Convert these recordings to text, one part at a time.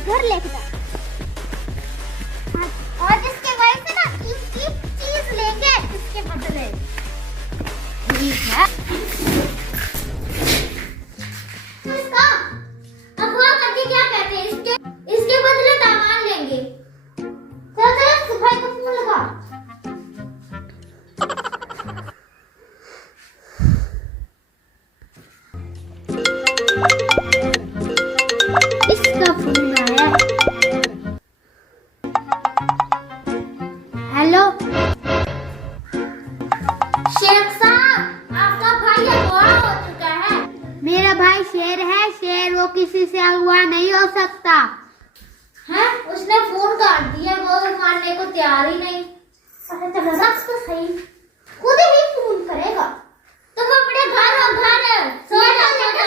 घर लेके जा। और जिसके वजह से ना इसकी चीज लेंगे इसके बदले। ठीक है। तो इसका अगवा करके क्या कहते हैं? इसके बदले दामान लेंगे। चल चल भाई को फोन लगा। इसका फोन आया। हेलो शेख साहब, आपका भाई अगवा हो चुका है। मेरा भाई शेर है, शेर वो किसी से अगवा नहीं हो सकता है। उसने फोन काट दिया, वो मारने को तैयार ही नहीं। अरे चलो रख तो सही, खुद ही फोन करेगा। तुम अपने घर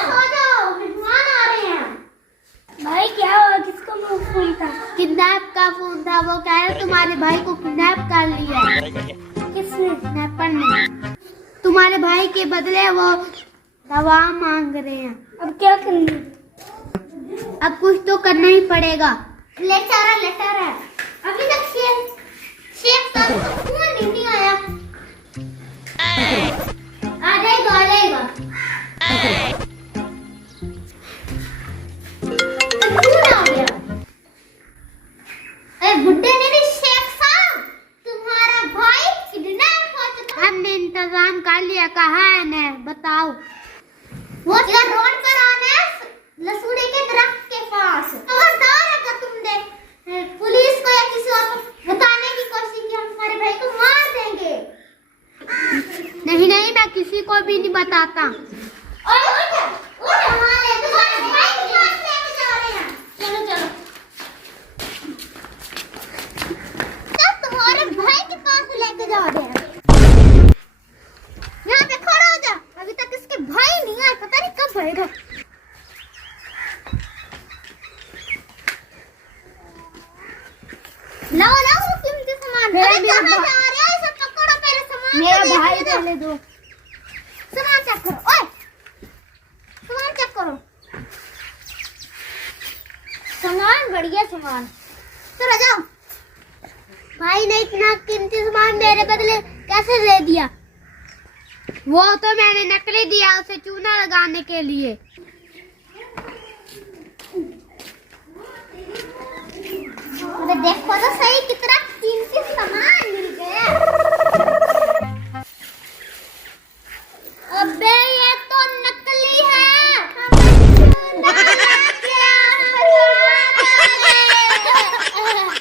सो जाओ, मेहमान आ रहे हैं। भाई क्या हुआ? किसको फोन था? किडनैप का फोन था। वो कह रहे तुम्हारे भाई को किडनैप कर लिया। किसने? स्नैपर ने। तुम्हारे भाई के बदले वो दवा मांग रहे हैं। अब क्या करेंगे? अब कुछ तो करना ही पड़ेगा। लेटर है। अभी तक शेख साहब को फोन नहीं आया। आ जाएगा। फोन आ गया। अरे बुड्ढे ने शेख साहब, तुम्हारा भाई किडनैप हो चुका। हमने इंतजाम कर लिया। कहाँ है ने बताओ? वो इधर रोड पर आना है, लसूड़े के दरख्त के पास। खबरदार अगर तुमने पुलिस को या किसी और को बताने की कोशिश की, हम तुम्हारे भाई को मार देंगे। नहीं, मैं किसी को भी नहीं बताता। तुम्हारे भाई के पास लेके जा रहे हैं। चलो तुम्हारे भाई के पास लेके जा रहे हैं। यहाँ पे खड़ा हो जा। अभी तक इसके भाई नहीं आए, पता नहीं कब आएगा। लाओ कीमती सामान। अरे कहाँ जा रहे हो? सब पकड़ो पहले सामान। मेरा भाई पहले दो। सामान चेक करो। ओए सामान चेक करो। सामान बढ़िया सामान। चलो जाओ। भाई ने इतना कीमती सामान मेरे बदले कैसे दे दिया? वो तो मैंने नकली दिया उसे चूना लगाने के लिए। अबे देखो तो सही कितना कीमती सामान मिल गया। अबे